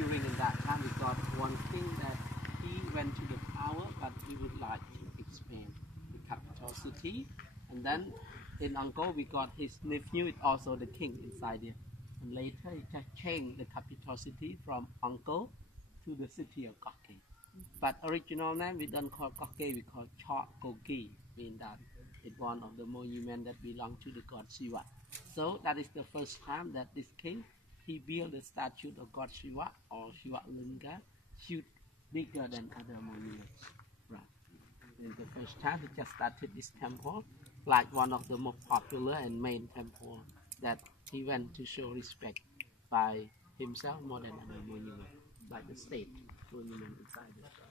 during in that time we got one king that he went to the power, but he would like to expand the capital city. And then in Angkor we got his nephew, is also the king inside there. And later he just changed the capital city from Angkor to the city of Koh Ker. But original name we don't call Koh Ker, we call Chok Kogi, mean that it's one of the monuments that belong to the god Shiva. So that is the first time that this king he built the statue of god Shiva or Shiva Linga, huge, bigger than other monuments. Right. In the first time he just started this temple like one of the most popular and main temple that he went to show respect by himself more than other monument, like the state monument inside the church.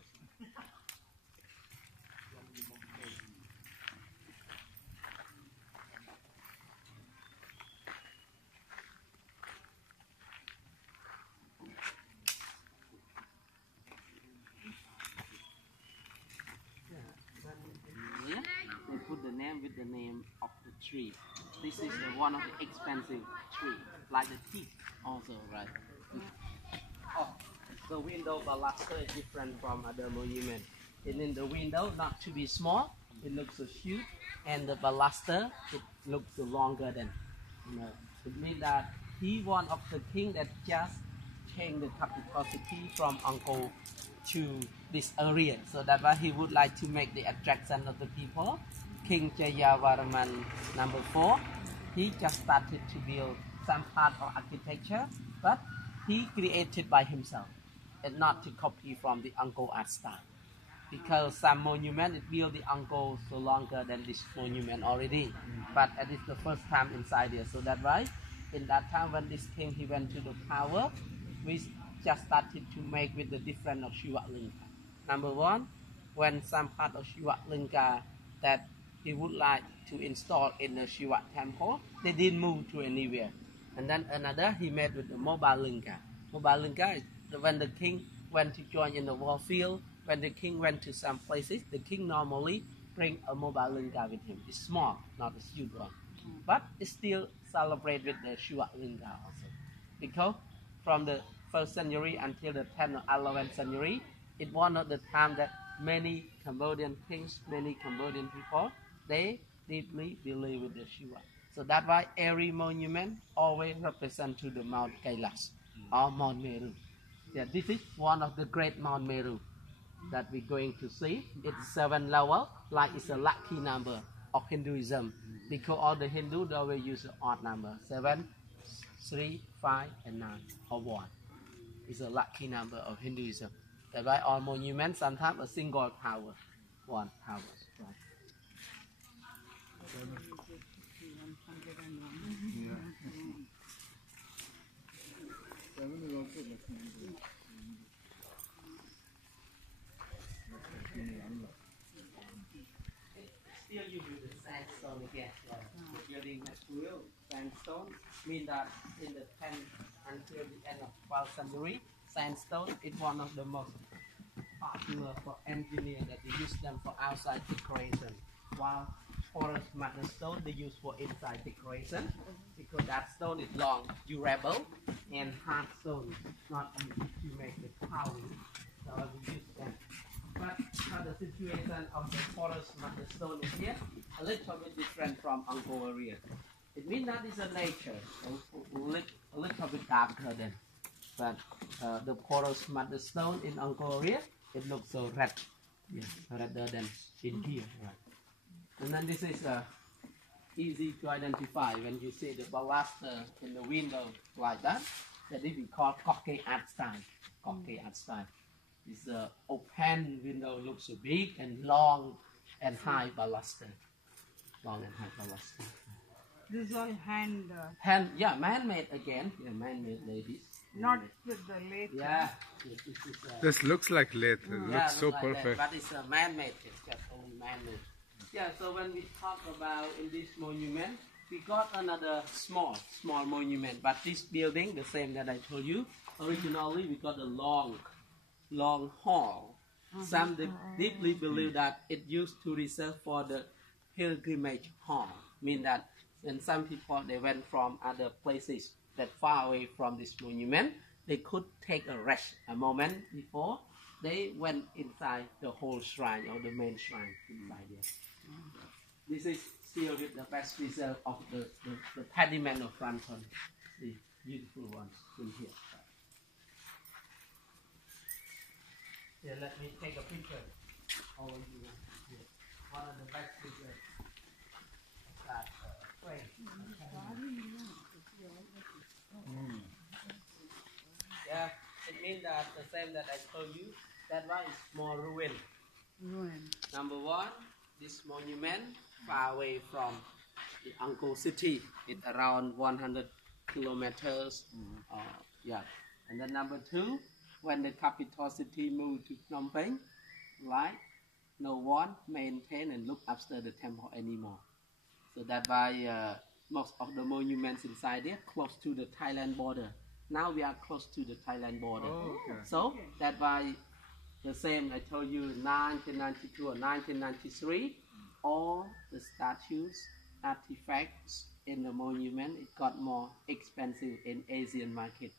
They put the name with the name of the tree. This is one of the expensive tree, like the teak also, right? Oh, the window baluster is different from other monuments. And in the window, not to be small, it looks so huge, and the baluster it looks so longer than. It means that he one of the king that just changed the capital city from Angkor to this area, so that's why he would like to make the attraction of the people. King Jayavarman number 4, he just started to build some part of architecture, but he created by himself and not to copy from the Angkor art style. Because some monument it built the Angkor so longer than this monument already, but it is the first time inside here. So that's why in that time when this king he went to the power, we just started to make with the different of Shiva Linga. Number 1, when some part of Shiva Linga that he would like to install in the Shiva temple, they didn't move to anywhere. And then another he made with the mobile linga. Mobile linga is when the king went to join in the war field, when the king went to some places, the king normally bring a mobile linga with him. It's small, not a huge one. But it still celebrate with the Shiva linga also. Because from the 1st century until the 10th or 11th century, it's one of the time that many Cambodian kings, many Cambodian people, they deeply believe in the Shiva. So that's why every monument always represent to the Mount Kailash or Mount Meru. Yeah, this is one of the great Mount Meru that we're going to see. It's 7 level, like it's a lucky number of Hinduism. Because all the Hindu they will use an odd number, 7, 3, 5, and 9, or 1. It's a lucky number of Hinduism. That's why all monuments sometimes a single tower, 1 tower. Right. Still you do the sandstone again. The building material sandstone means that in the 10th until the end of 12th century, sandstone is one of the most popular for engineers that they use them for outside decoration. While porous mother stone they use for inside decoration because that stone is long, durable, and hard stone, not easy to make the carving. So we use them. But the situation of the porous mother stone is here a little bit different from Angkor area. It means that it's a nature, a little bit darker than. But the porous mother stone in Angkor area, it looks so red, redder than in here. Right? And then this is easy to identify when you see the baluster in the window like that. That is we call Koh Ker art style. Koh Ker art style. This open window looks so big and long and high baluster. Long and high baluster. This is all hand. Yeah, man-made again. Yeah, man-made ladies. Not with the lathe. Yeah. This looks like lathe. It looks so like perfect. That, but it's a man-made. It's just only man-made. Yeah. So when we talk about in this monument, we got another small monument. But this building, the same that I told you, originally we got a long hall. Some deeply believe that it used to reserve for the pilgrimage hall. Mean that when some people they went from other places that far away from this monument, they could take a rest a moment before they went inside the whole shrine or the main shrine inside there. This is still with the best preserve of the pediment of Prasat Thom, the beautiful ones in here. Here, let me take a picture over here. One of the best preserve that frame. Yeah, it means that the same that I told you, that one is more ruin. Number one, this monument far away from the Angkor city. It's around 100 kilometers. Yeah. And then number two, when the capital city moved to Phnom Penh, right, no one maintain and look after the temple anymore. So that's why most of the monuments inside there close to the Thailand border. Now we are close to the Thailand border. Oh, okay. So that's why the same I told you 1992 or 1993, all the statues, artifacts in the monument, it got more expensive in Asian market.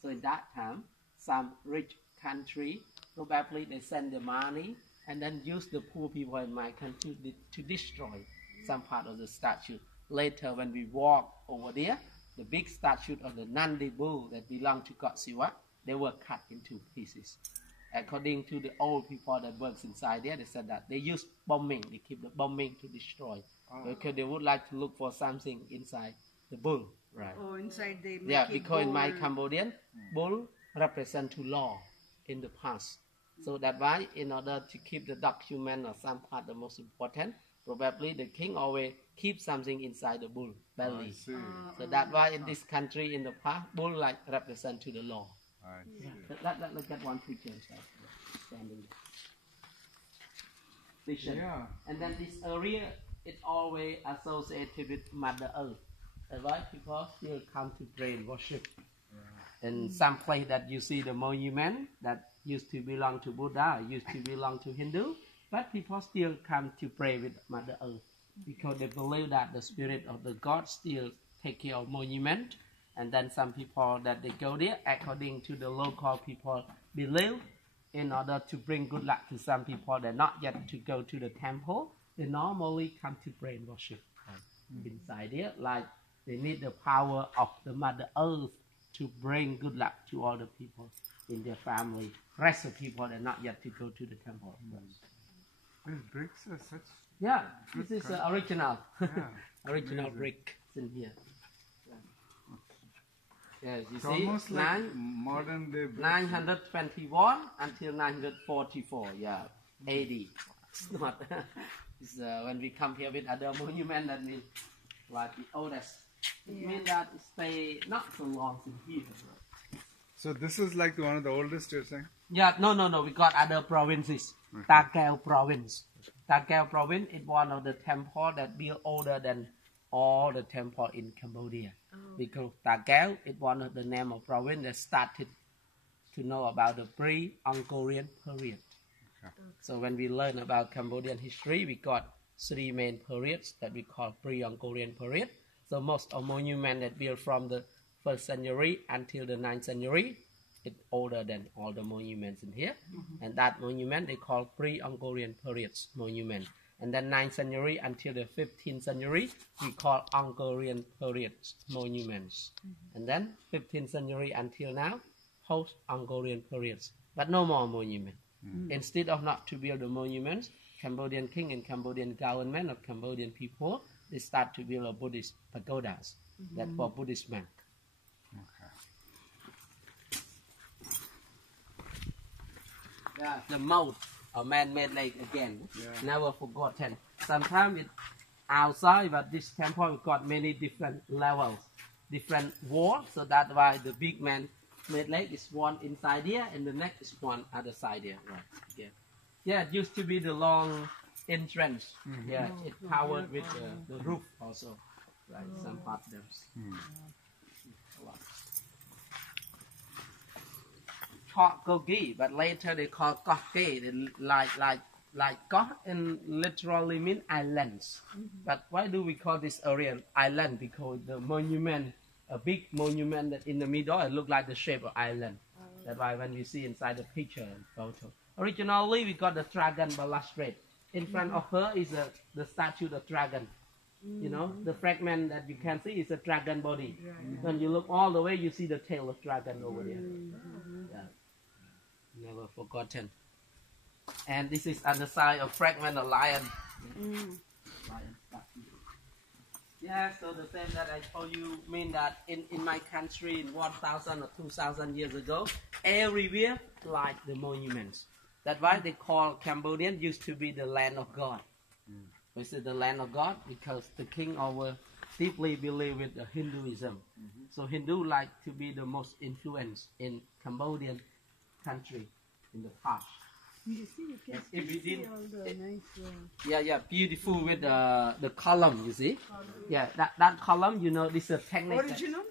So in that time, some rich country, probably they send the money and then use the poor people in my country to destroy some part of the statue. Later when we walk over there, the big statue of the Nandi bull that belonged to God Siva, they were cut into pieces. According to the old people that works inside there, they said that they use bombing, they keep the bombing to destroy. Because they would like to look for something inside the bull, right? Oh, inside they make Yeah, it because in my gold. Cambodian, bull represent to law in the past. So that's why in order to keep the document or some part the most important, probably the king always keep something inside the bull belly. I see. So that's why in this country in the past, bull like represent to the law. I see. Let's get one picture inside. Standing there. Yeah. And then this area is always associated with Mother Earth. That's why people still come to pray and worship. And some place that you see the monument that used to belong to Buddha, used to belong to Hindu, but people still come to pray with Mother Earth because they believe that the spirit of the God still take care of monument. And then some people that they go there, according to the local people believe, in order to bring good luck to some people that not yet to go to the temple, they normally come to pray and worship inside there. Like they need the power of the Mother Earth to bring good luck to all the people in their family. Rest of people that not yet to go to the temple. These bricks are such. Yeah, Good this is kind. original. Yeah, Original amazing. brick in here. Yeah, you It's see, almost like modern day bricks. 921 until 944, yeah, AD. It's not, it's, when we come here with other monument, that means like the oldest. It means that it stay not so long in here. So this is like one of the oldest, you're saying? Yeah, no, we got other provinces. Ta Keo province. Ta Keo province is one of the temple that built older than all the temple in Cambodia. Because Ta Keo is one of the name of province that started to know about the pre-Angkorian period. So when we learn about Cambodian history, we got three main periods that we call pre-Angkorian period. So most of monument that built from the 1st century until the 9th century, it's older than all the monuments in here. And that monument they call pre-Angkorian periods monument. And then 9th century until the 15th century, we call Angkorian periods monuments. And then 15th century until now, post-Angkorian periods. But no more monument. Instead of not to build the monuments, Cambodian king and Cambodian government of Cambodian people, they start to build a Buddhist pagodas that for Buddhist monk. Yeah, the mouth of man-made lake again. Never forgotten. Sometimes it's outside, but this temple got many different levels, different walls. So that's why the big man-made lake is one inside here, and the next is one other side here. Right. Yeah. Yeah, it used to be the long entrance. Yeah, it powered with the roof also. Right, some part there. Called Gogi, but later they call Koh Ker, like Koh and literally mean islands. But why do we call this area island? Because the monument a big monument that in the middle. It look like the shape of island. That's why when we see inside the picture and photo. Originally, we got the dragon balustrade. In front of her is the statue of dragon. You know, the fragment that you can see is a dragon body. When you look all the way, you see the tail of dragon over there. Yeah. Never forgotten. And this is on the side of fragment of lion. Lion statue. Yeah, so the same that I told you mean that in my country in 1,000 or 2,000 years ago, everywhere like the monuments. That's why they call Cambodian used to be the land of God. We say the land of God because the king over deeply believe with the Hinduism. So Hindu like to be the most influenced in Cambodian country in the past. You see, you can see all the nice. Yeah, beautiful with the column. You see, yeah, that column. You know, this is a technique. Original.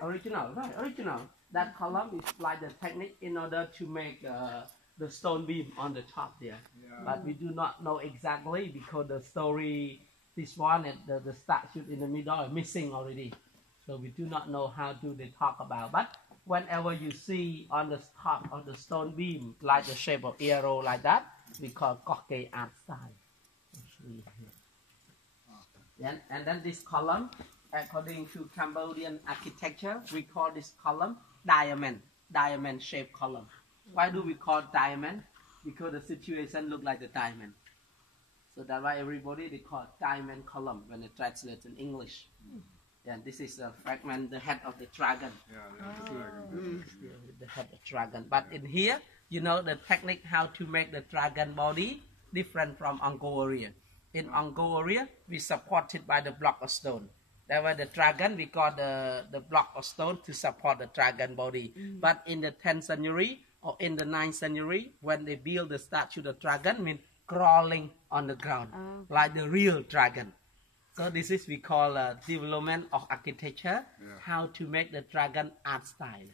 Original, right? Original. That column is like the technique in order to make the stone beam on the top there. But we do not know exactly because the story, this one and the statue in the middle are missing already. So we do not know how do they talk about. But whenever you see on the top of the stone beam, like the shape of arrow like that, we call Koh Ker art style. And then this column, according to Cambodian architecture, we call this column diamond shaped column. Why do we call diamond? Because the situation look like the diamond. So that's why everybody they call diamond column when they translate in English. And this is a fragment, the head of the dragon. The head of dragon. But in here, you know the technique how to make the dragon body different from Angkor area. In Angkor area, we support it by the block of stone. That way the dragon, we got the block of stone to support the dragon body. But in the 10th century or in the 9th century, when they build the statue of the dragon, mean crawling on the ground, like the real dragon. So this is we call development of architecture, how to make the dragon art style.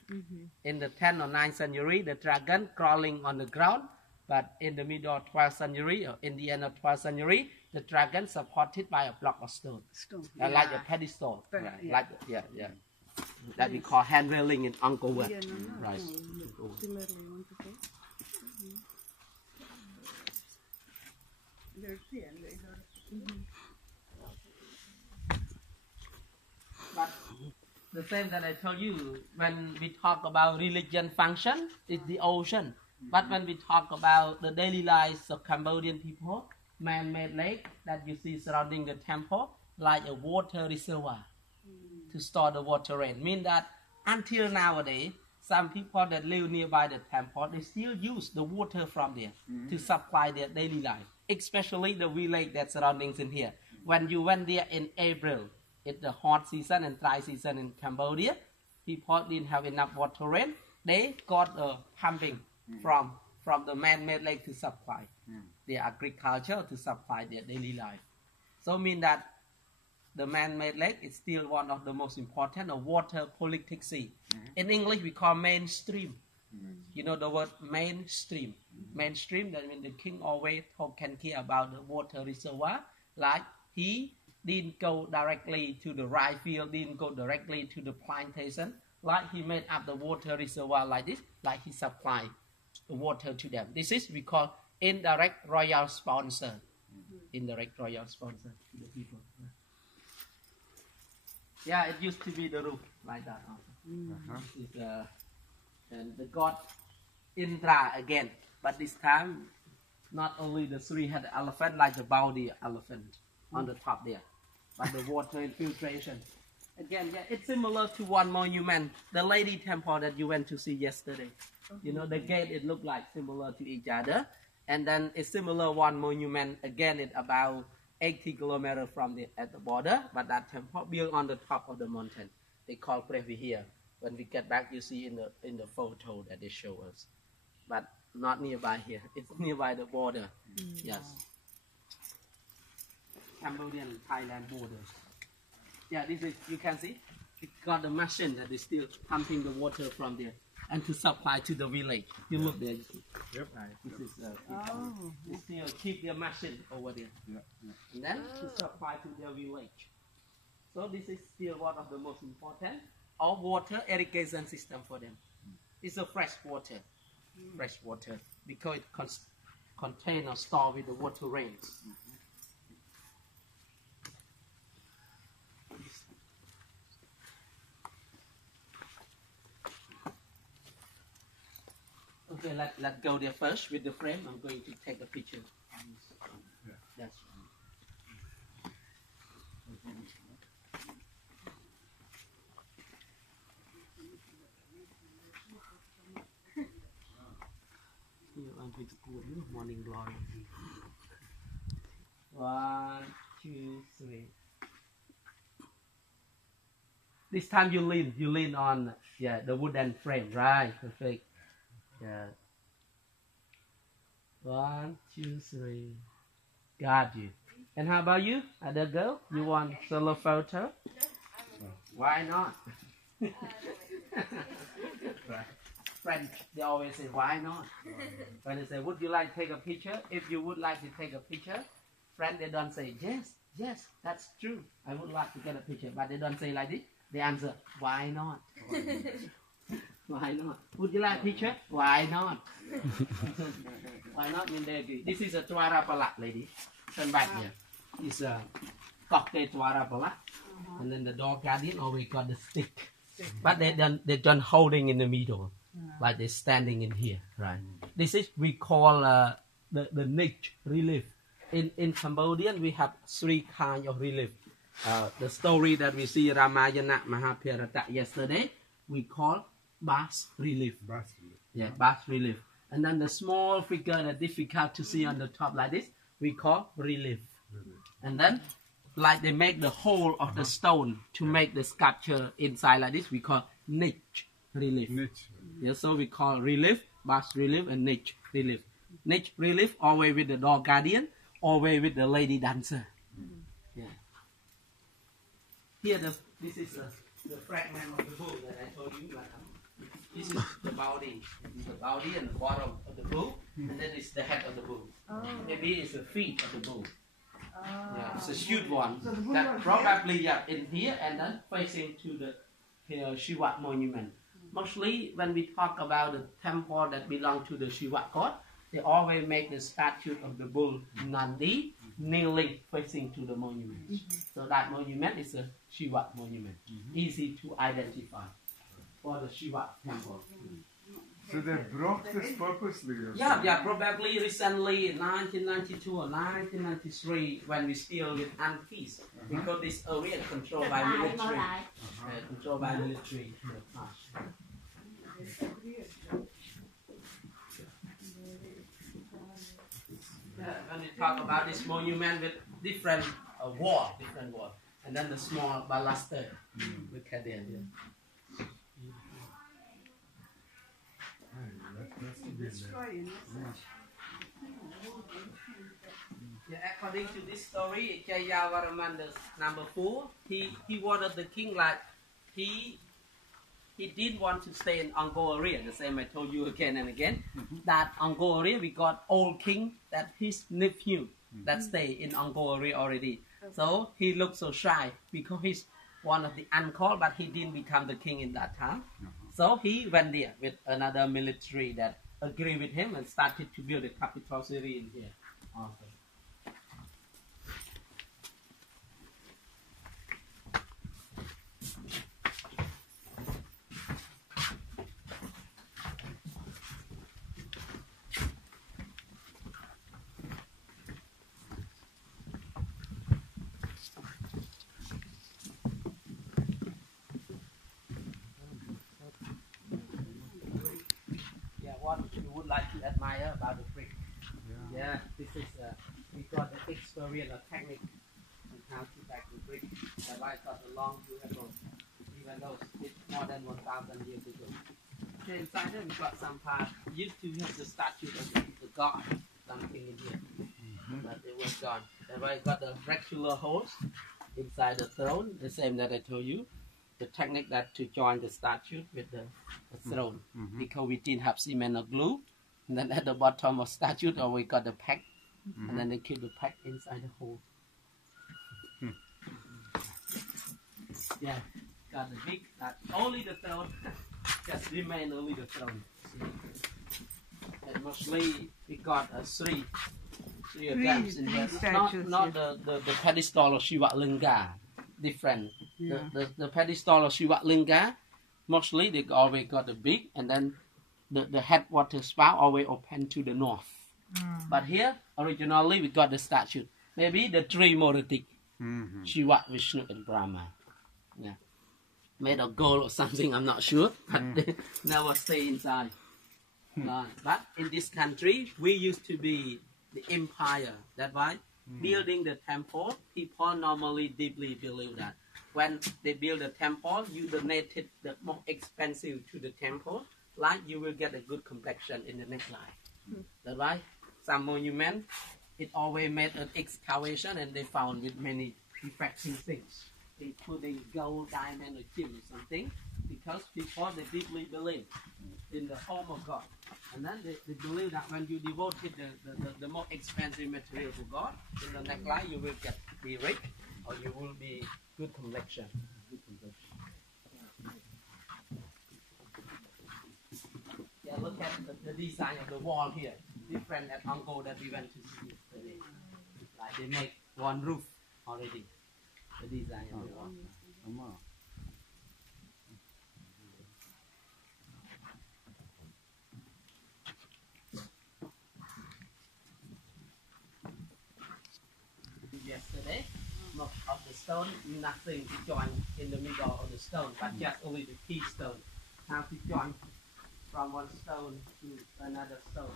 In the 10th or 9th century, the dragon crawling on the ground, but in the middle of 12th century or in the end of 12th century, the dragon supported by a block of stone, like a pedestal, like that we call hand railing in Angkor Wat. Right. But the same that I told you, when we talk about religion function, it's the ocean. But when we talk about the daily lives of Cambodian people, man-made lake that you see surrounding the temple, like a water reservoir to store the water rain. Mean that until nowadays, some people that live nearby the temple, they still use the water from there to supply their daily life, especially the village that surroundings in here. When you went there in April, it's the hot season and dry season in Cambodia, people didn't have enough water rain. They got pumping from the man-made lake to supply their agriculture, to supply their daily life. So mean that the man-made lake is still one of the most important of water politics. In English, we call mainstream. You know the word mainstream. Mainstream, that means the king always can care about the water reservoir. Like he didn't go directly to the rice field, didn't go directly to the plantation. Like he made up the water reservoir like this, like he supplied the water to them. This is we call indirect royal sponsor. Indirect royal sponsor to the people. Yeah, it used to be the roof like that. And the god Indra again, but this time not only the three-headed elephant like the Baudi elephant on the top there, but the water infiltration. Again, yeah, it's similar to one monument, the Lady Temple that you went to see yesterday. You know, the gate, it looked like similar to each other. And then it's similar one monument, again, it's about 80 kilometers from at the border, but that temple built on the top of the mountain. They call Previ here. When we get back, you see in the photo that they show us. But not nearby here. It's nearby the border. Yes. Cambodian Thailand border. Yeah, this is, you can see, it got the machine that is still pumping the water from there and to supply to the village. You look there, you see. Yep. This is they still keep their machine over there. And then to supply to their village. So this is still one of the most important. all water irrigation system for them. It's a fresh water, because it contain or store with the water rains. Okay, let's go there first with the frame. I'm going to take a picture. That's morning glory. 1, 2, 3. This time you lean on the wooden frame, right? Perfect. Yeah. 1, 2, 3. Got you. And how about you, other girl? You want solo photo? Why not? Right. French, they always say, why not? When they say, would you like to take a picture? If you would like to take a picture, French, they don't say, yes, that's true. I would like to get a picture. But they don't say like this. They answer, why not? Why not? Would you like a picture? Why not? Why not mean they agree. This is a Tuara Palat, lady. Turn back here. It's a Koh Ker Tuara Palat. And then the dog guardian always got the stick. But they're done holding in the middle. Like they're standing in here, right? This is we call the niche relief. In Cambodian, we have 3 kinds of relief. The story that we see Ramayana Mahabharata yesterday, we call bas relief. Yeah, bas relief. And then the small figure that difficult to see on the top like this, we call relief. And then, like they make the hole of the stone to make the sculpture inside like this, we call niche relief. Yeah, so we call relief, bas relief, and niche relief. Niche relief always with the dog guardian, always with the lady dancer. Yeah. Here, this is the fragment of the bull that I told you. This is the body. This is the body and the bottom of the bull, and then it's the head of the bull. Maybe it's the feet of the bull. Yeah, it's a huge one that probably in here and then facing to the Shiva monument. Mostly when we talk about the temple that belong to the Shiva god, they always make the statue of the bull Nandi kneeling facing to the monument. So that monument is a Shiva monument. Easy to identify for the Shiva temple. So they broke this purposely? Yeah, probably recently in 1992 or 1993 when we still with peace, because this area is controlled by military. Controlled by military. When we talk about this monument with different wall, and then the small baluster, look at it. Yeah, according to this story, Jayavaraman number 4, he wanted the king like he didn't want to stay in Angkor area. The same I told you again and again. That Angkor area we got old king that his nephew that stay in Angkor area already. So he looked so shy because he's one of the uncalled, but he didn't become the king in that time. So he went there with another military that agreed with him and started to build a capital city in here. Also. What you would like to admire about the brick? Yeah, this is we got the experience or technique on how to back the brick. That I got a long ago, even though it's more than 1,000 years ago. Okay, inside there we got some part. Used to have the statue of the god, something in here, but it was gone. And I got the regular holes inside the throne, the same that I told you. The technique that to join the statue with the throne, because we didn't have cement or glue, and then at the bottom of statue we got the pack, and then they keep the pack inside the hole. Yeah, got the big, only the throne, just remain only the throne. And mostly we got three of them in here. Not the pedestal of Shiva Linga, different. Yeah. The pedestal of Shiva Linga, mostly they always got the big, and then the headwater spout always open to the north. But here, originally we got the statue. Maybe the three monolithic, Shiva, Vishnu, and Brahma. Yeah. Made of gold or something, I'm not sure, but they never stay inside. But in this country, we used to be the empire. That's why building the temple, people normally deeply believe that when they build a temple, you donated the more expensive to the temple, like you will get a good complexion in the next life. That's why some monument, it always made an excavation and they found with many refracting things. They put in gold, diamond, or gem or something, because people they deeply believe in the home of God. And then they believe that when you devoted the more expensive material to God, in the next life you will be rich or you will be good complexion. Yeah, look at the design of the wall here. Different at Angkor that we went to see yesterday. Like they make one roof already. The design of the wall. Yesterday, most of the stone, nothing to join in the middle of the stone, but just only the key stone. How to join from one stone to another stone.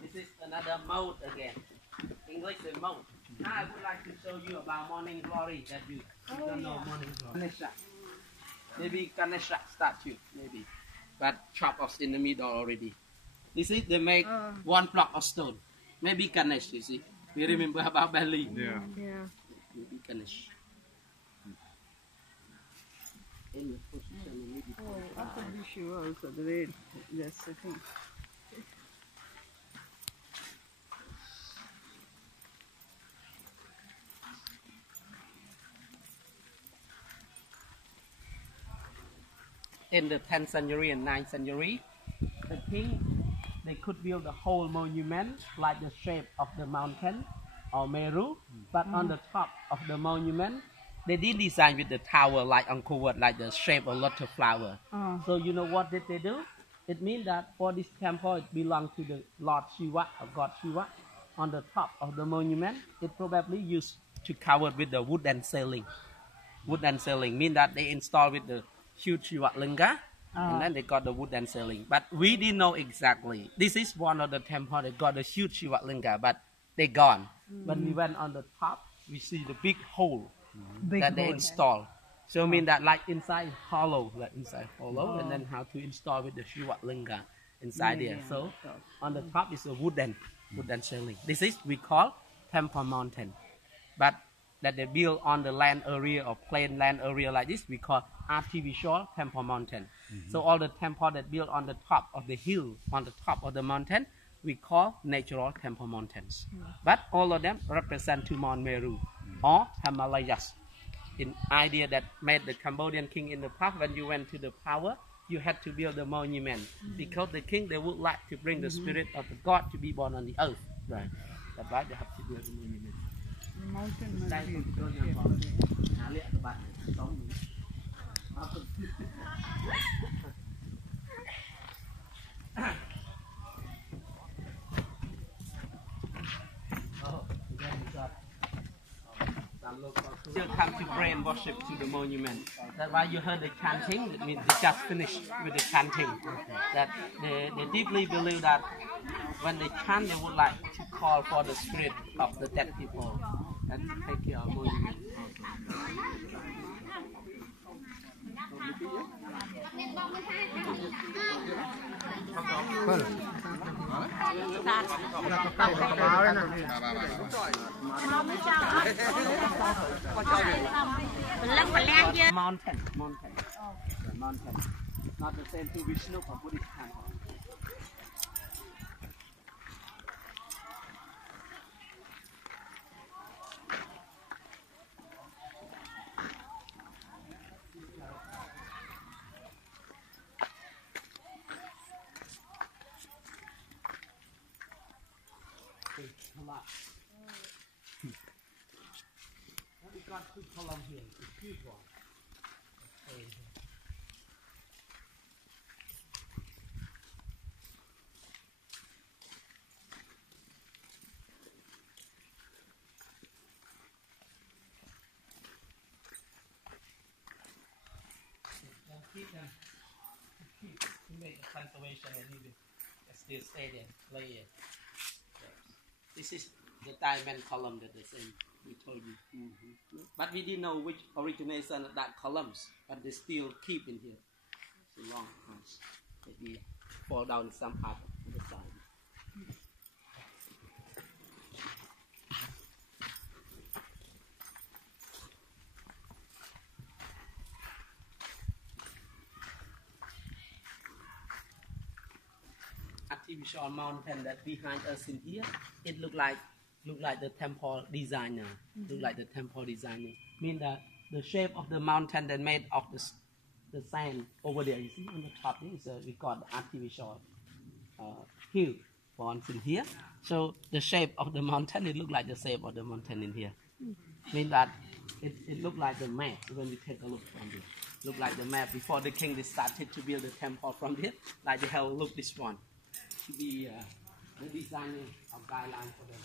This is another mode again. English is mode. Now I would like to show you about morning glory that you don't know morning glory. Ganesha. Maybe Ganesha statue, maybe. But chopped off in the middle already. You see, they make one block of stone. Maybe Ganesh, you see. We remember about Bali. Yeah. Maybe Ganesh. In the position, maybe. I could be sure also the rain. That's the thing. In the 10th century and 9th century, the king, they could build a whole monument like the shape of the mountain or Meru, but on the top of the monument, they did design with the tower like Angkor Wat, like the shape of lotus flower. So you know what did they do? It means that for this temple, it belongs to the Lord Shiva or God Shiva. On the top of the monument, it probably used to cover with the wooden ceiling. Wooden ceiling means that they install with the huge Shiva Linga, and then they got the wooden ceiling. But we didn't know exactly. This is one of the temples that got the huge Shiva Linga, but they gone. When we went on the top, we see the big hole that they install. So I mean that like inside hollow, and then how to install with the Shiva Linga inside there. So on the top is a wooden ceiling. This is we call Temple Mountain, but that they build on the land area or plain land area like this, we call artificial temple mountain. So all the temple that built on the top of the hill, on the top of the mountain, we call natural temple mountains. But all of them represent to Mount Meru or Himalayas. In idea that made the Cambodian king in the past, when you went to the power, you had to build a monument because the king, they would like to bring the spirit of the God to be born on the earth. Right. That's why they have to build a monument. Mountain must Đây be tôi cho good nhân shape. phẩm hạ liệt các bạn sống still come to pray and worship to the monument. That's why you heard the chanting. It means they just finished with the chanting. That they deeply believe that when they chant, they would like to call for the spirit of the dead people and take care of monument. Mountain. Not the same to Vishnu or Buddhist temple. it collapsed. And we got two columns here, a huge one. Okay. Keep them, to make the conservation and even still stay there, play it. This is the diamond column that the same we told you. But we didn't know which origination of that columns, but they still keep in here. It's a long house. Maybe fall down some part of the side. Artificial mountain that behind us in here, it look like the temple designer. Look like the temple designer. Mean that the shape of the mountain that made of the sand over there. You see on the top is we got the artificial hill forms in here. So the shape of the mountain, it look like the shape of the mountain in here. Mean that it look like the map when we take a look from here. Look like the map before the king they started to build the temple from here. Like they have look this one. The designing of guideline for them.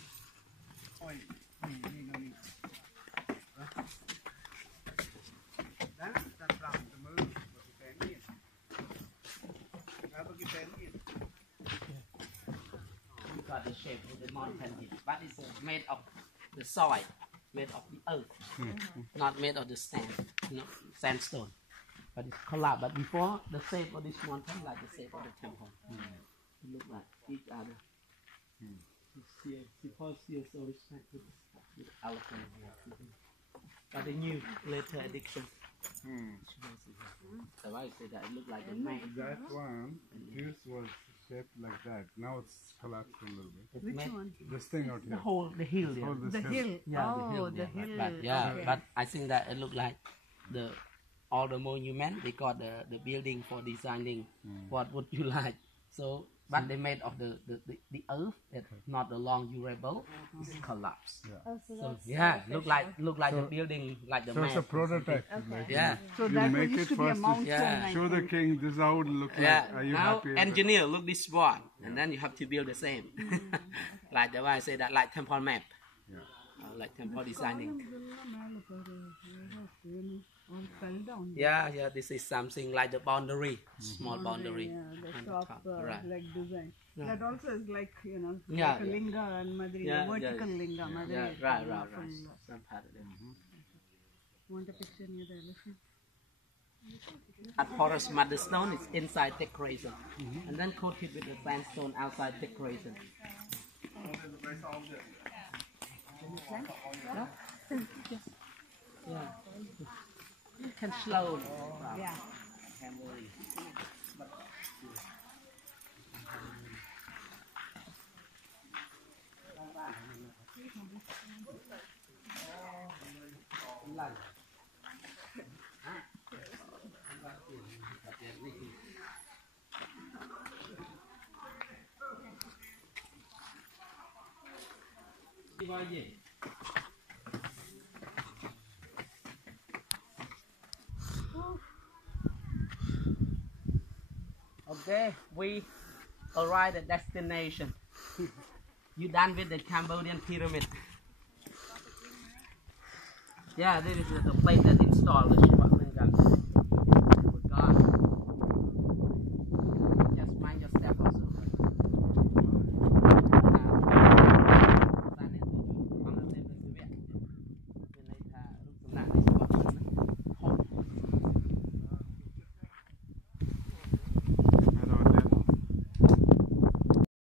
We got the shape of the mountain here, but it's made of the soil, made of the earth, not made of the sand, sandstone. But it's collapsed. But before, the shape of this mountain like the shape of the temple. Look like each other. Because she is so respected with elephant. But the new later addiction. So I say that it looked like a man. That one, this was shaped like that. Now it's collapsed a little bit. Which one? This thing out here. The hill. Yeah. The hill. Yeah, Oh, the hill. But I think that it looked like all the monument. They got the building for designing. What would you like? So. But they made of the earth, it's not the long durable, it's collapsed. So look like the building, like the so map. it's a prototype. Like So you that make used it to be a first mountain. to show the king this is how it look like. Are you now happy? engineer look this one, and then you have to build the same. Like the way I say that, like temple map, like temple designing. Yeah, this is something like the boundary, small boundary. The top like design. Yeah. That also is like Yeah, like a linga and madri, vertical linga, madri. Yeah, right. Some part of it. Want a picture near the elephant? At porous mud stone, it's inside decoration, and then coated with the sandstone outside decoration. Yeah. You can slow. Yeah. Can't worry. Okay, we arrived at destination. You done with the Cambodian pyramid? Yeah, this is the plate that installed the Shiva Lingam.